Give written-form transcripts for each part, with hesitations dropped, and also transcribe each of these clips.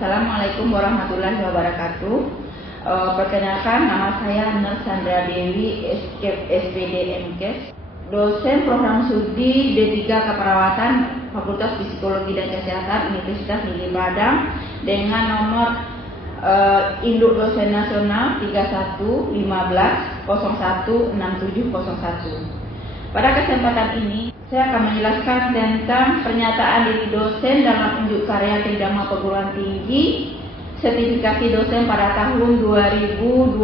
Assalamualaikum warahmatullahi wabarakatuh. Perkenalkan, nama saya Nur Sandra Dewi, SPD MKes, dosen program studi D3 Keperawatan Fakultas Psikologi dan Kesehatan Universitas Negeri Padang dengan nomor induk dosen nasional 3115016701. Pada kesempatan ini, saya akan menjelaskan tentang pernyataan diri dosen dalam unjuk karya Tridharma Perguruan Tinggi sertifikasi dosen pada tahun 2024.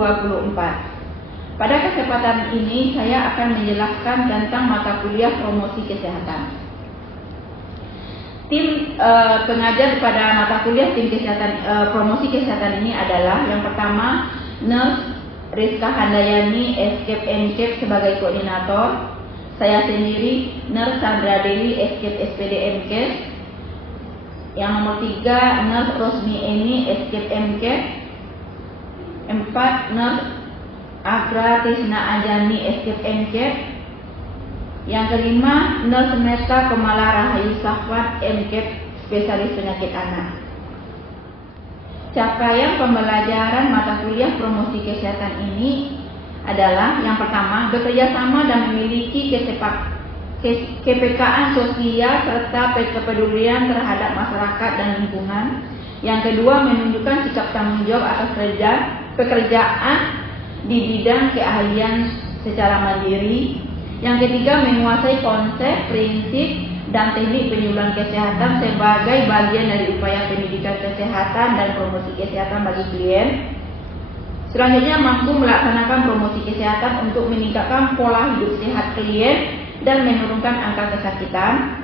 Pada kesempatan ini, saya akan menjelaskan tentang mata kuliah promosi kesehatan. Tim pengajar pada mata kuliah tim kesehatan promosi kesehatan ini adalah yang pertama Nurse Rizka Handayani, Escape MKes sebagai koordinator. Saya sendiri, Nurse Sandra Dewi, Escape SPD MKes. Yang nomor 3, Nurse Rosmi Eni, Escape MKes. 4, Nurse Agra Tisna Ajani, Escape MKes. Yang kelima, Nurse Meta Kemala Rahayu Safwat, MKes, spesialis penyakit anak. Capaian pembelajaran mata kuliah promosi kesehatan ini adalah yang pertama, bekerja sama dan memiliki kepekaan sosial serta kepedulian terhadap masyarakat dan lingkungan. Yang kedua, menunjukkan sikap tanggung jawab atas pekerjaan di bidang keahlian secara mandiri. Yang ketiga, menguasai konsep, prinsip, dan teknik penyuluhan kesehatan sebagai bagian dari upaya pendidikan kesehatan dan promosi kesehatan bagi klien. Selanjutnya, mampu melaksanakan promosi kesehatan untuk meningkatkan pola hidup sehat klien dan menurunkan angka kesakitan.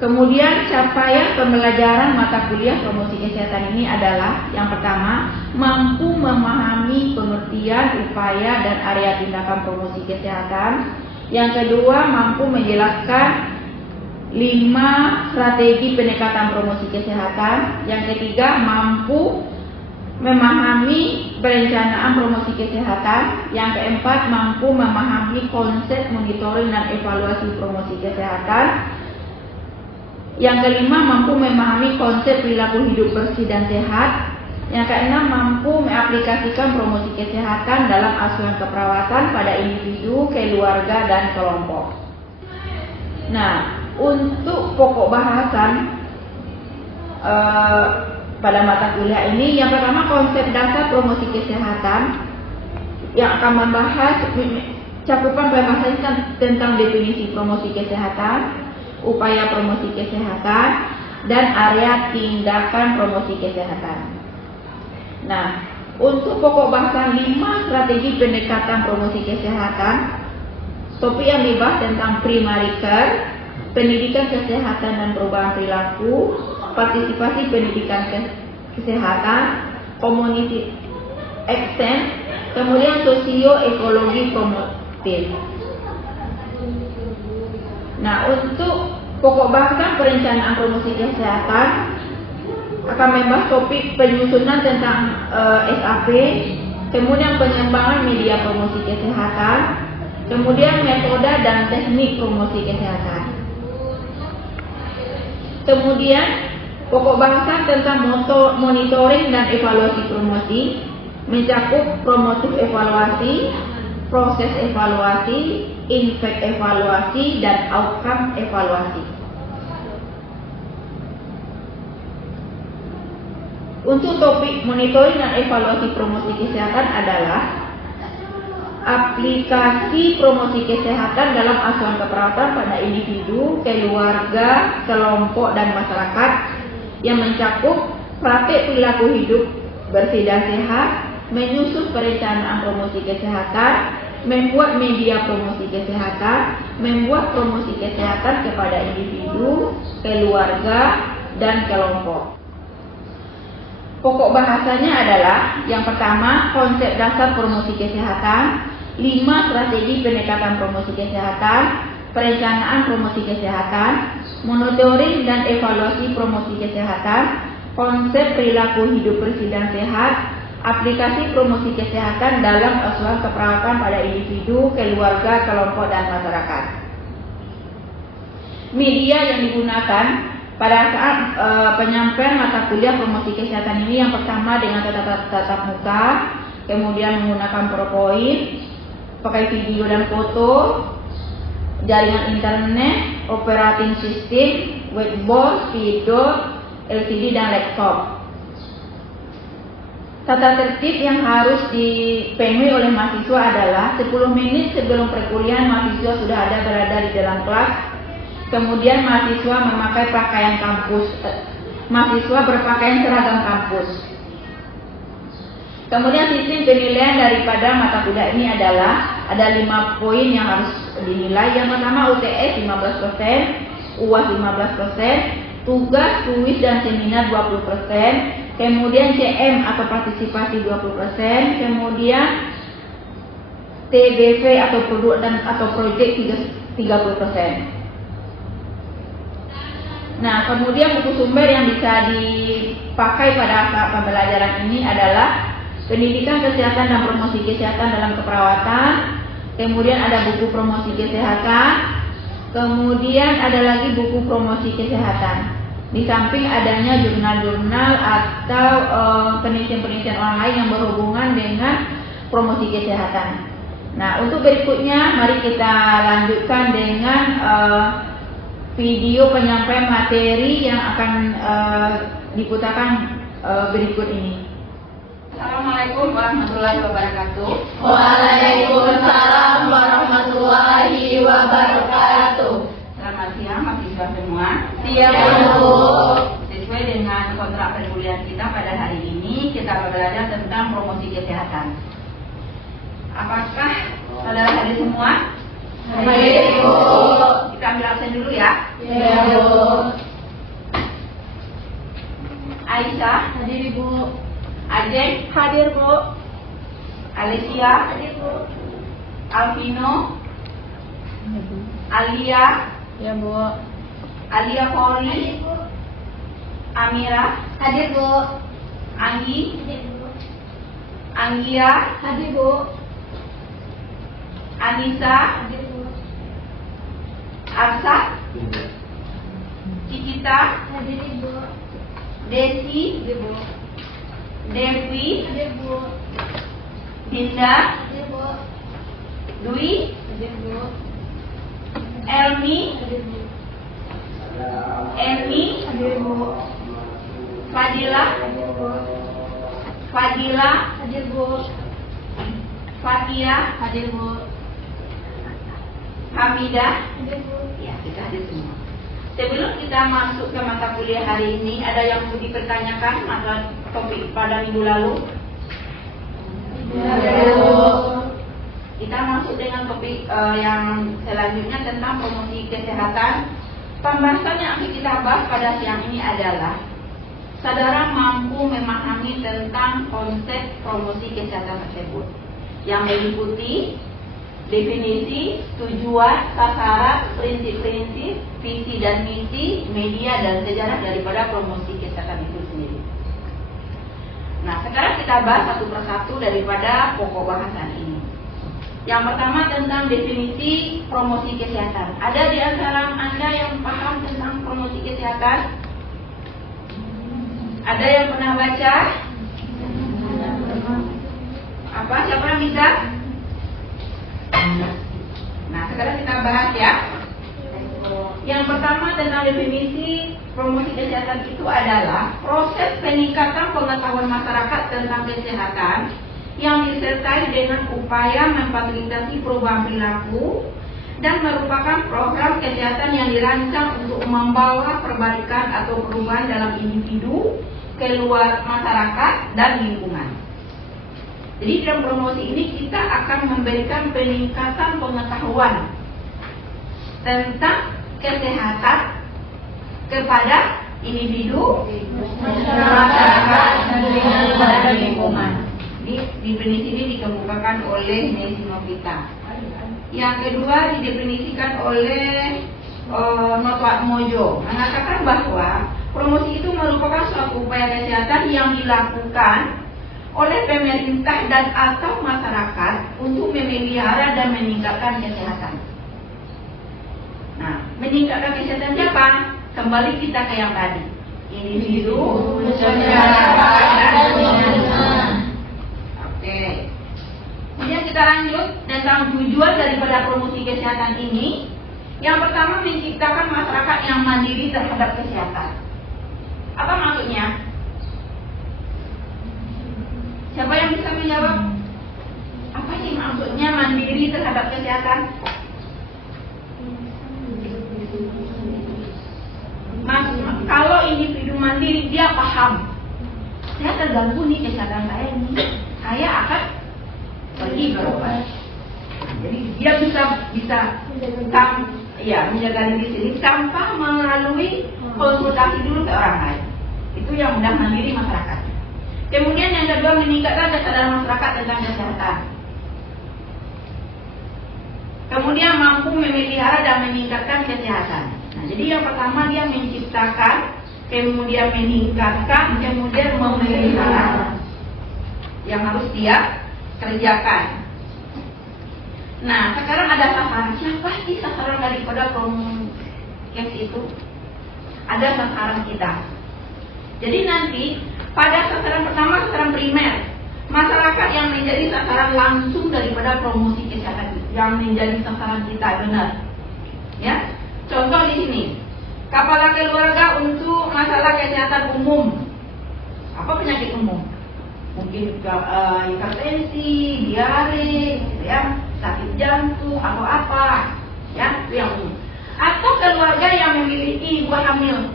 Kemudian, capaian pembelajaran mata kuliah promosi kesehatan ini adalah yang pertama, mampu memahami pengertian, upaya, dan area tindakan promosi kesehatan. Yang kedua, mampu menjelaskan 5 strategi pendekatan promosi kesehatan. Yang ketiga, mampu memahami perencanaan promosi kesehatan. Yang keempat, mampu memahami konsep monitoring dan evaluasi promosi kesehatan. Yang kelima, mampu memahami konsep perilaku hidup bersih dan sehat. Yang keenam, mampu mengaplikasikan promosi kesehatan dalam asuhan keperawatan pada individu, keluarga, dan kelompok. Nah, untuk pokok bahasan pada mata kuliah ini, yang pertama konsep dasar promosi kesehatan yang akan membahas cakupan pembahasan tentang definisi promosi kesehatan, upaya promosi kesehatan, dan area tindakan promosi kesehatan. Nah, untuk pokok bahasan 5 strategi pendekatan promosi kesehatan, topik yang dibahas tentang primary care, pendidikan kesehatan dan perubahan perilaku, partisipasi pendidikan kesehatan, community exchange, kemudian sosioekologi promotif. Nah, untuk pokok bahasan perencanaan promosi kesehatan akan membahas topik penyusunan tentang SAP, kemudian pengembangan media promosi kesehatan, kemudian metode dan teknik promosi kesehatan. Kemudian pokok bahasan tentang monitoring dan evaluasi promosi mencakup promotif evaluasi, proses evaluasi, impact evaluasi, dan outcome evaluasi. Untuk topik monitoring dan evaluasi promosi kesehatan adalah aplikasi promosi kesehatan dalam asuhan keperawatan pada individu, keluarga, kelompok, dan masyarakat yang mencakup praktek perilaku hidup bersih dan sehat, menyusun perencanaan promosi kesehatan, membuat media promosi kesehatan, membuat promosi kesehatan kepada individu, keluarga, dan kelompok. Pokok bahasanya adalah yang pertama, konsep dasar promosi kesehatan, 5 strategi pendekatan promosi kesehatan, perencanaan promosi kesehatan, monitoring dan evaluasi promosi kesehatan, konsep perilaku hidup bersih dan sehat, aplikasi promosi kesehatan dalam asuhan keperawatan pada individu, keluarga, kelompok, dan masyarakat. Media yang digunakan pada saat penyampaian mata kuliah promosi kesehatan ini, yang pertama dengan tatap muka, kemudian menggunakan PowerPoint, pakai video dan foto, jaringan internet, operating system, whiteboard, spidol, LCD dan laptop. Tata tertib yang harus dipenuhi oleh mahasiswa adalah 10 menit sebelum perkuliahan mahasiswa sudah berada di dalam kelas. Kemudian mahasiswa memakai pakaian kampus, mahasiswa berpakaian seragam kampus. Kemudian sistem penilaian daripada mata kuliah ini adalah ada 5 poin yang harus dinilai. Yang pertama UTS 15%, UAS 15%, tugas, kuis dan seminar 20%, kemudian CM atau partisipasi 20%, kemudian TBV atau produk atau proyek 30%. Nah, kemudian buku sumber yang bisa dipakai pada saat pembelajaran ini adalah Pendidikan Kesehatan dan Promosi Kesehatan dalam Keperawatan, kemudian ada buku promosi kesehatan, kemudian ada lagi buku promosi kesehatan. Di samping adanya jurnal-jurnal atau penelitian-penelitian online yang berhubungan dengan promosi kesehatan. Nah, untuk berikutnya mari kita lanjutkan dengan video penyampaian materi yang akan diputarkan berikut ini. Assalamualaikum warahmatullahi wabarakatuh. Waalaikumsalam warahmatullahi wabarakatuh. Selamat siang mahasiswa semua. Siap, Bu. Sesuai dengan kontrak perkuliahan kita pada hari ini, kita belajar tentang promosi kesehatan. Apakah saudara hadir semua? Hadir, Bu. Kita ambil absen dulu ya. Ya, Bu. Aisyah Hadir, Bu. Ajeng Hadir, Bu. Alicia Hadir, Bu. Alvino Alia Ya, Bu. Alia Kori Amira Hadir, Bu. Anggi Hadir, Bu. Anggia Hadir, Bu. Anissa Hadir, Bu. Arsa Cikita Hadir, Bu. Desi Hadir, Bu. Devi Hadir, Bu. Dinda Hadir, Bu. Dwi Hadir, Bu. Elmi Hadir, Bu. Emi Hadir, Bu. Fadila Hadir, Bu. Fadila Hadir, Bu. Fatia Hadir, Bu. Hamidah. Hadir, Bu. Ya, kita hadir semua. Sebelum kita masuk ke mata kuliah hari ini, ada yang mau dipertanyakan mata topik pada minggu lalu? Hadir, Bu. Kita masuk dengan topik yang selanjutnya tentang promosi kesehatan. Pembahasan yang akan kita bahas pada siang ini adalah saudara mampu memahami tentang konsep promosi kesehatan tersebut yang meliputi definisi, tujuan, sasaran, prinsip-prinsip, visi dan misi, media dan sejarah daripada promosi kesehatan itu sendiri. Nah, sekarang kita bahas satu persatu daripada pokok bahasan ini. Yang pertama tentang definisi promosi kesehatan. Ada di antara Anda yang paham tentang promosi kesehatan? Ada yang pernah baca? Apa? Siapa yang bisa? Nah, sekarang kita bahas ya. Yang pertama tentang definisi promosi kesehatan itu adalah proses peningkatan pengetahuan masyarakat tentang kesehatan yang disertai dengan upaya memfasilitasi perubahan perilaku dan merupakan program kesehatan yang dirancang untuk membawa perbaikan atau perubahan dalam individu, keluar masyarakat dan lingkungan. Jadi dalam promosi ini kita akan memberikan peningkatan pengetahuan tentang kesehatan kepada individu, masyarakat, dan lingkungan. Definisi ini dikemukakan oleh Nancy Novita. Yang kedua didefinisikan oleh Notwat Mojo, mengatakan bahwa promosi itu merupakan suatu upaya kesehatan yang dilakukan oleh pemerintah dan atau masyarakat untuk memelihara dan meningkatkan kesehatan. Nah, meningkatkan kesehatan siapa? Kembali kita ke yang tadi. Individu, Oke. Kemudian kita lanjut tentang tujuan daripada promosi kesehatan ini. Yang pertama, menciptakan masyarakat yang mandiri terhadap kesehatan. Apa maksudnya? Siapa yang bisa menjawab? Apa sih maksudnya mandiri terhadap kesehatan? Kalau individu mandiri, dia paham, saya terganggu nih kesehatan saya ini, saya akan pergi berobat. Jadi dia bisa menjaga diri sendiri tanpa melalui konsultasi dulu ke orang lain. Itu yang mudah mandiri masyarakat. Kemudian yang kedua, meningkatkan kesadaran masyarakat tentang kesehatan. Kemudian mampu memelihara dan meningkatkan kesehatan. Nah, jadi yang pertama dia menciptakan, kemudian meningkatkan, kemudian memelihara. Yang harus dia kerjakan. Nah, sekarang ada sasaran. Siapa sih sasaran daripada promosi itu? Ada sasaran kita. Jadi nanti pada sasaran pertama, sasaran primer, masyarakat yang menjadi sasaran langsung daripada promosi kesehatan, yang menjadi sasaran kita, benar? Ya, contoh di sini, kepala keluarga untuk masalah kesehatan umum. Apa penyakit umum? Mungkin hipertensi, diare, ya, sakit jantung atau apa, ya, itu yang umum. Atau keluarga yang memiliki ibu hamil,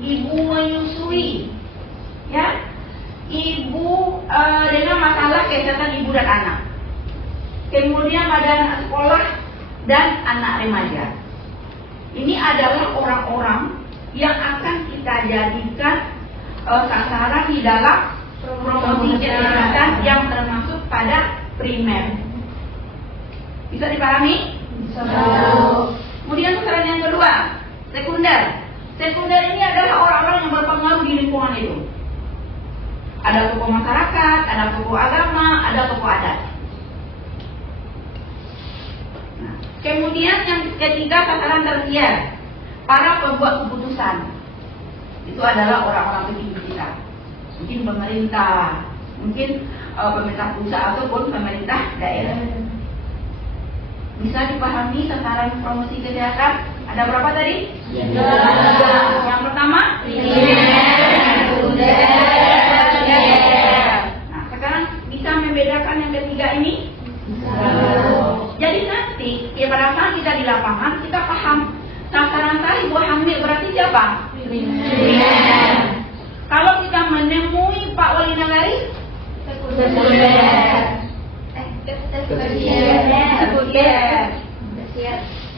ibu menyusui, ya, ibu dengan masalah kesehatan ibu dan anak. Kemudian pada anak sekolah dan anak remaja. Ini adalah orang-orang yang akan kita jadikan sasaran di dalam promosi kesehatan yang termasuk pada primer. Bisa dipahami? Bisa. Kemudian sasaran yang kedua, sekunder. Sekunder ini adalah orang-orang yang berpengaruh di lingkungan itu. Ada tokoh masyarakat, ada tokoh agama, ada tokoh adat. Nah, kemudian yang ketiga, sasaran tersier, para pembuat keputusan. Itu adalah orang-orang petinggi kita. Mungkin pemerintah, mungkin pemerintah pusat ataupun pemerintah daerah. Bisa dipahami sasaran promosi kesehatan? Ada berapa tadi? Yang pertama, nah, sekarang bisa membedakan yang ketiga ini? Jadi nanti ya pada saat kita di lapangan, kita paham sasaran saya ibu hamil, berarti siapa? Kalau kita menemui Pak Wali Nagari,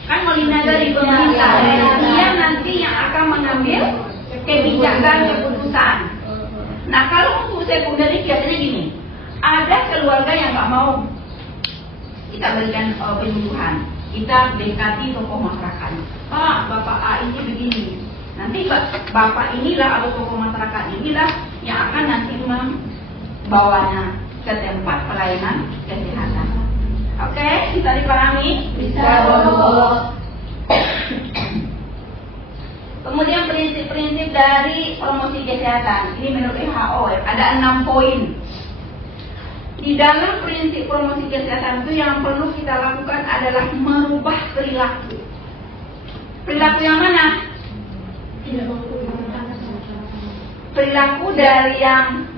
kan Wali Nagari pemerintah, dia nanti yang akan mengambil kebijakan keputusan. Nah, kalau untuk sekunder ini biasanya gini, ada keluarga yang nggak mau kita berikan penyuluhan, kita dekati tokoh masyarakat. Pak, Bapak A ini begini. Nanti Bapak inilah atau tokoh masyarakat inilah yang akan nanti membawanya ke tempat pelayanan kesehatan. Oke, bisa dipahami? Bisa. Kemudian prinsip-prinsip dari promosi kesehatan. Ini menurut WHO ada 6 poin. Di dalam prinsip promosi kesehatan itu yang perlu kita lakukan adalah merubah perilaku. Perilaku yang mana? Perilaku dari yang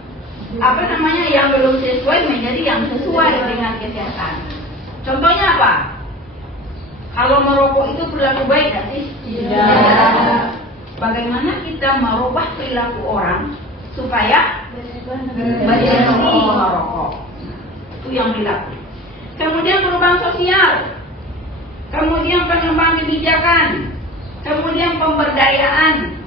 yang belum sesuai menjadi yang sesuai dengan kesehatan. Contohnya apa? Kalau merokok itu perilaku baik nggak sih? Tidak. Bagaimana kita merubah perilaku orang supaya berhenti merokok? Itu yang perilaku. Kemudian perubahan sosial, kemudian pengembangan kebijakan, kemudian pemberdayaan,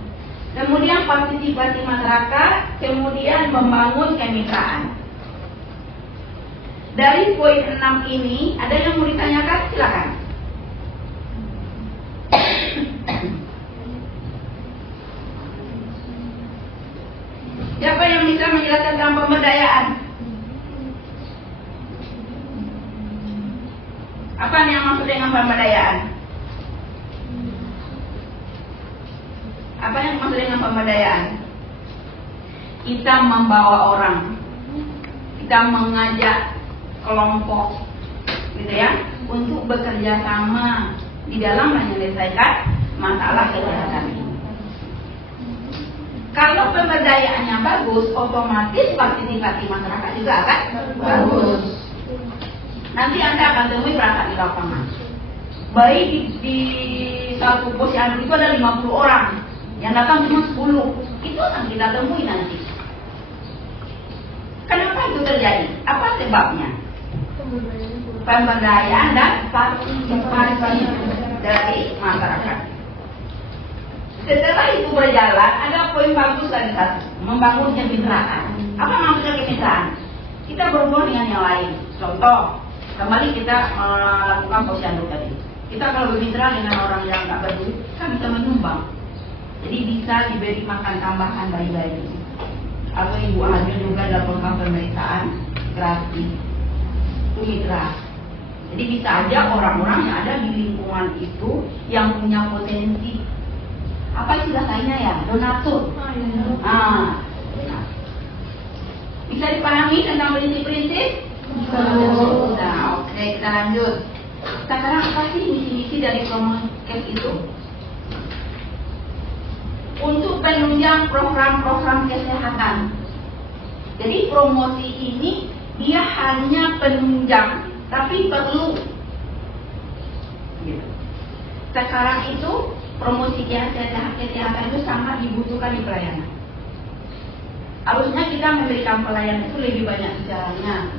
kemudian partisipasi masyarakat, kemudian membangun kemitraan. Dari poin 6 ini, ada yang mau ditanyakan? Silakan. Siapa yang bisa menjelaskan tentang pemberdayaan? Apa yang maksud dengan pemberdayaan? Apa yang maksud dengan pemberdayaan? Kita membawa orang, kita mengajak kelompok, gitu ya, untuk bekerja sama di dalam menyelesaikan masalah kesehatan ini. Kalau pemberdayaannya bagus, otomatis partisipasi masyarakat juga akan bagus. Nanti Anda akan temui perangkat di lapangan. Baik di satu posyandu itu ada 50 orang, yang datang cuma 10. Itu akan kita temui nanti. Kenapa itu terjadi? Apa sebabnya? Pemberdayaan dan partisipasi dari masyarakat. Setelah itu berjalan, ada poin bagus lagi satu, membangun kemitraan. Apa maksudnya kemitraan? Kita berhubungan dengan yang lain. Contoh, kembali kita melakukan posyandu tadi. Kita kalau bermitra dengan orang yang nggak berduit, kan bisa menyumbang. Jadi bisa diberi makan tambahan bayi-bayi. Atau ibu hamil juga dapat pemeriksaan gratis. Itu mitra. Jadi bisa aja orang-orang yang ada di lingkungan itu yang punya potensi. Apa istilah lainnya ya? Donatur. Bisa dipahami tentang prinsip-prinsip? Nah, oke, kita lanjut. Sekarang apa sih misi-misi dari Promokes itu? Untuk penunjang program-program kesehatan. Jadi promosi ini dia hanya penunjang, tapi perlu. Sekarang itu promosi kesehatan itu sangat dibutuhkan di pelayanan. Harusnya kita memberikan pelayanan itu lebih banyak caranya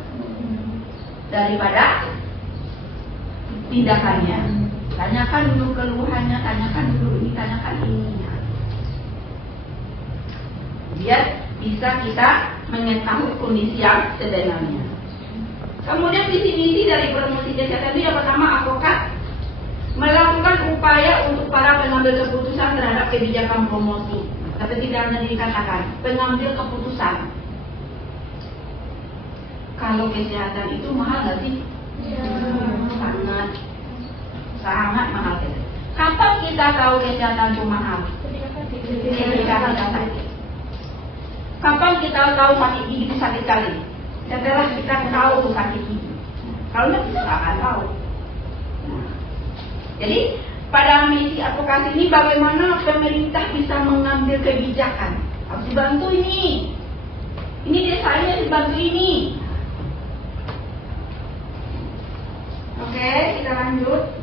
daripada tindakannya. Tanyakan dulu keluhannya, tanyakan dulu ini, tanyakan ininya. Biar bisa kita mengetahui kondisi yang sebenarnya. Kemudian visi-misi dari promosi kesehatan itu yang pertama, advokat melakukan upaya untuk para pengambil keputusan terhadap kebijakan promosi. Seperti dalam yang dikatakan, pengambil keputusan. Kalau kesehatan itu mahal nggak sih? Sangat mahal. Kapan kita tahu kesehatan itu mahal? Ketika kita sakit. Kapan kita tahu sakit gigi itu sakit kali? Setelah kita tahu sakit gigi. Kalau nggak, kita nggak akan tahu. Jadi pada misi advokasi ini bagaimana pemerintah bisa mengambil kebijakan. Harus dibantu ini. Ini desanya dibantu ini. Oke, kita lanjut.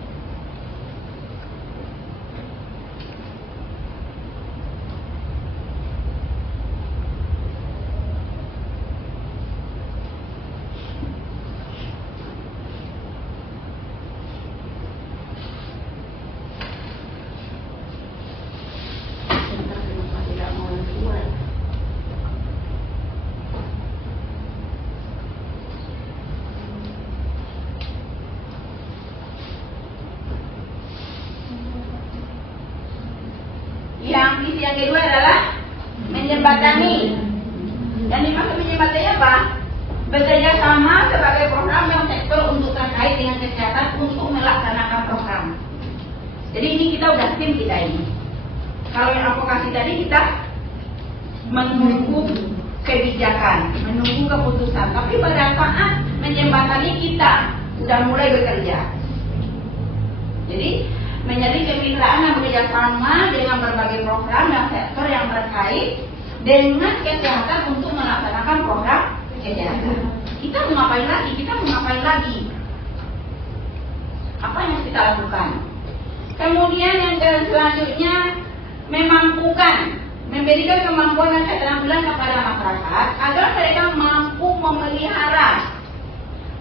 Yang kedua adalah menjembatani. Yang dimaksud menjembatani apa? Bekerja sama sebagai program yang sektor untuk terkait dengan kesehatan untuk melaksanakan program. Jadi ini kita udah tim kita ini. Kalau yang advokasi tadi kita menunggu kebijakan, menunggu keputusan. Tapi pada saat menjembatani kita sudah mulai bekerja. Jadi menjadi kemitraan yang bekerja sama dengan berbagai program dan sektor yang terkait dengan kesehatan untuk melaksanakan program kesehatan. Kita mau ngapain lagi? Apa yang kita lakukan? Kemudian yang selanjutnya, memampukan, memberikan kemampuan dan keterampilan kepada masyarakat agar mereka mampu memelihara,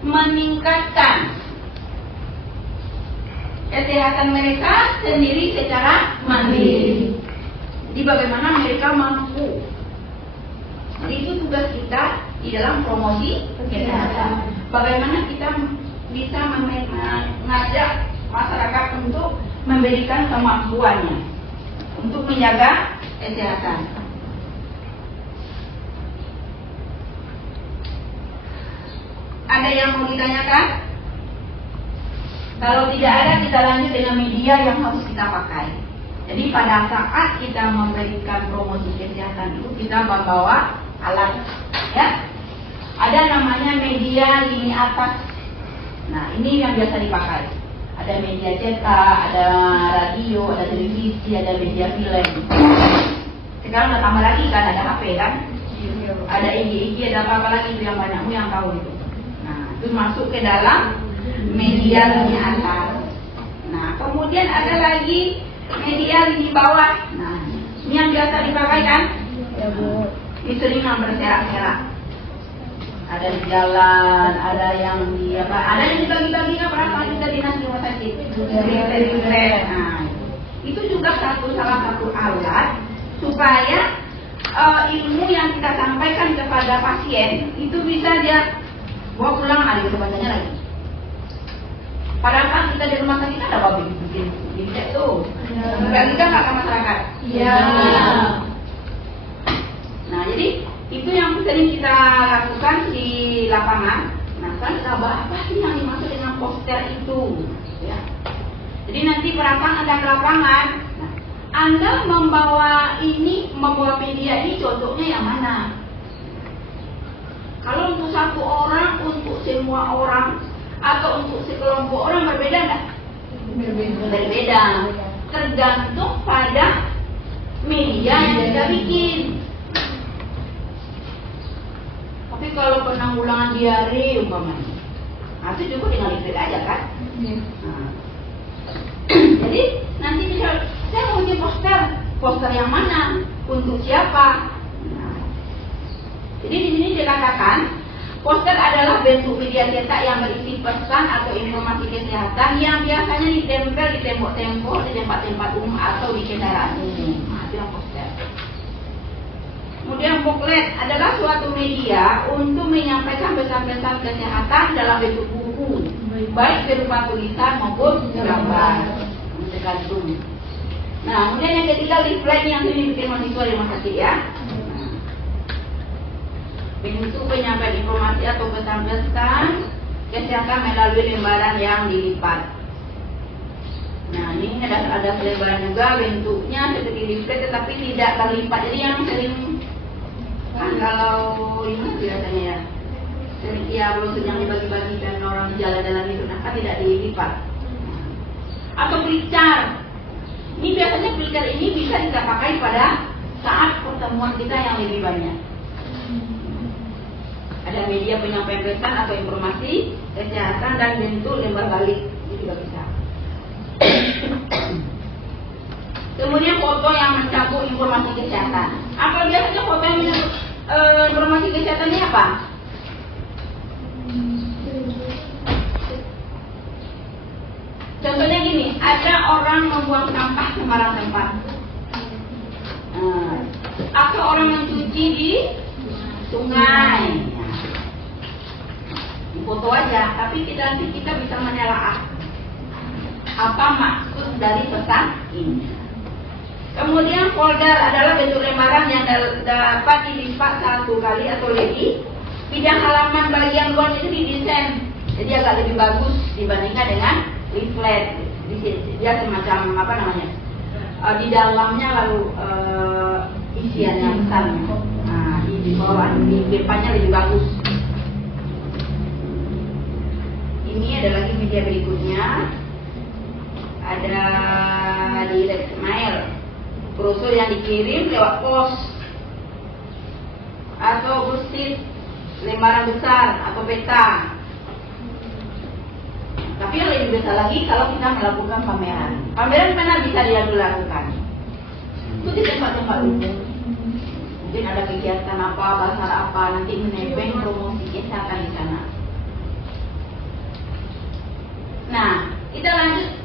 meningkatkan kesehatan mereka sendiri secara mandiri. Jadi bagaimana mereka mampu. Jadi itu tugas kita di dalam promosi kesehatan. Bagaimana kita bisa mengajak masyarakat untuk memberikan kemampuannya untuk menjaga kesehatan. Ada yang mau ditanyakan? Kalau tidak ada, kita lanjut dengan media yang harus kita pakai. Jadi pada saat kita memberikan promosi kesehatan itu kita membawa alat, ya. Ada namanya media lini atas. Nah, ini yang biasa dipakai. Ada media cetak, ada radio, ada televisi, ada media film. Sekarang udah tambah lagi kan, ada HP kan, ada IG, ada apa lagi itu yang banyakmu yang tahu itu. Nah, itu masuk ke dalam media lini atas. Nah, kemudian ada lagi media lini bawah. Nah, ini yang biasa dipakai kan? Ya Bu. Ini sering yang berserak-serak. Ada di jalan, ada yang di apa? Ada yang dibagi-bagikan berapa juta dinas di rumah sakit. Nah, itu juga salah satu alat supaya ilmu yang kita sampaikan kepada pasien itu bisa dia bawa pulang, ada bacanya lagi. Padahal kita di rumah sakit ada apa bikin cek tuh, bagikan nggak ke masyarakat? Iya. Nah, jadi itu yang sering kita lakukan di lapangan. Nah, kan kita bahas apa sih yang dimaksud dengan poster itu, ya. Jadi nanti perasaan ada ke lapangan. Nah, Anda membawa media ini contohnya yang mana? Kalau untuk satu orang, untuk semua orang, atau untuk sekelompok orang berbeda nggak? Berbeda. Tergantung pada media yang kita bikin. Tapi kalau penanggulangan diare umpamanya, itu cukup dengan listrik aja kan? Nah. Jadi nanti bisa, saya mau bikin poster yang mana, untuk siapa? Nah. Jadi di sini dikatakan poster adalah bentuk media cetak yang berisi pesan atau informasi kesehatan yang biasanya ditempel di tembok-tembok, di tempat-tempat umum atau di kendaraan umum. Nah, itu yang poster. Kemudian booklet adalah suatu media untuk menyampaikan pesan-pesan kesehatan dalam bentuk buku, baik berupa tulisan maupun gambar, tergantung. Nah, kemudian yang ketiga leaflet yang sering dibikin mahasiswa di rumah sakit, ya. Bentuk penyampaian informasi atau pesan-pesan kesehatan melalui lembaran yang dilipat. Nah, ini ada lembaran juga bentuknya seperti leaflet tetapi tidak terlipat. Jadi yang sering kan kalau ini biasanya ya, sering ya belum sedang dibagi-bagikan orang jalan-jalan itu, nah kan tidak dilipat. Atau pelicar. Ini biasanya pelicar ini bisa kita pakai pada saat pertemuan kita yang lebih banyak. Ada media penyampaian pesan atau informasi kesehatan dan bentuk lembar balik, ini juga bisa. Kemudian foto yang mencakup informasi kesehatan. Apa biasanya foto yang mencakup informasi kesehatannya apa? Contohnya gini, ada orang membuang sampah sembarang tempat, atau orang mencuci di sungai. Foto aja, tapi nanti kita bisa menelaah apa maksud dari pesan ini. Kemudian folder adalah bentuk lembaran yang dapat dilipat satu kali atau lebih. Bidang halaman bagian luar itu didesain, jadi agak lebih bagus dibandingkan dengan leaflet. Dia semacam apa namanya? Di dalamnya lalu isiannya besar. Nah, di bawah, di depannya lebih bagus. Ini ada lagi media berikutnya, ada di Lexmail, brosur yang dikirim lewat pos atau burstit, lembaran besar atau peta. Tapi yang lebih besar lagi kalau kita melakukan pameran. Pameran mana bisa dilakukan? Itu di tempat-tempat umum. Mungkin ada kegiatan apa, bazar apa, nanti menepeng promosi kesehatan di sana. Nah, kita lanjut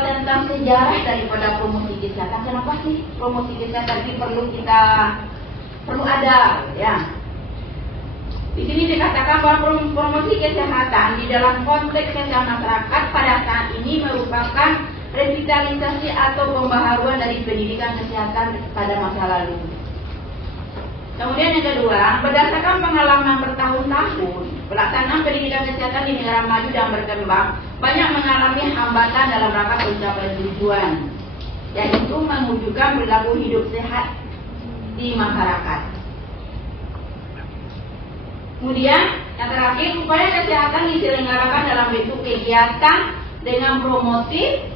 tentang sejarah daripada promosi kesehatan. Kenapa sih promosi kesehatan ini perlu ada, ya? Di sini dikatakan bahwa promosi kesehatan di dalam konteks kesehatan masyarakat pada saat ini merupakan revitalisasi atau pembaharuan dari pendidikan kesehatan pada masa lalu. Kemudian yang kedua, berdasarkan pengalaman bertahun-tahun, pelaksanaan pendidikan kesehatan di negara maju dan berkembang banyak mengalami hambatan dalam rangka pencapaian tujuan. yaitu mewujudkan perilaku hidup sehat di masyarakat. Kemudian yang terakhir, upaya kesehatan diselenggarakan dalam bentuk kegiatan dengan promotif,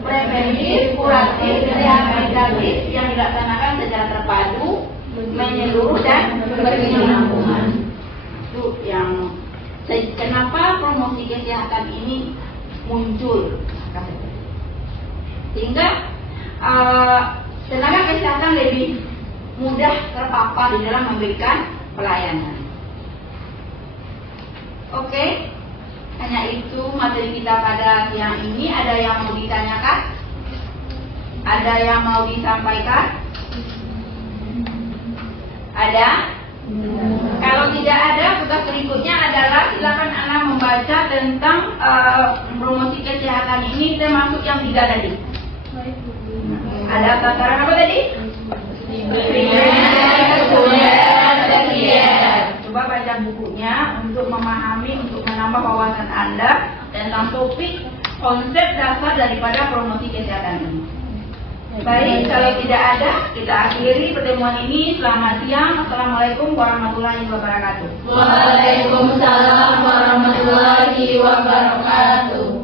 preventif, kuratif, rehabilitatif yang dilaksanakan secara terpadu, menyeluruh dan berkesinambungan. Itu yang kenapa promosi kesehatan ini muncul, sehingga tenaga kesehatan lebih mudah terpapar di dalam memberikan pelayanan. Oke, hanya itu materi kita pada siang ini. Ada yang mau ditanyakan? Ada yang mau disampaikan? Ada? Kalau tidak ada, tugas berikutnya adalah silakan Anda membaca tentang promosi kesehatan ini, termasuk yang 3 tadi. Ada tataran apa tadi? Coba baca bukunya untuk memahami, untuk menambah wawasan Anda tentang topik konsep dasar daripada promosi kesehatan ini. Baik, kalau tidak ada, kita akhiri pertemuan ini. Selamat siang. Assalamualaikum warahmatullahi wabarakatuh. Waalaikumsalam warahmatullahi wabarakatuh.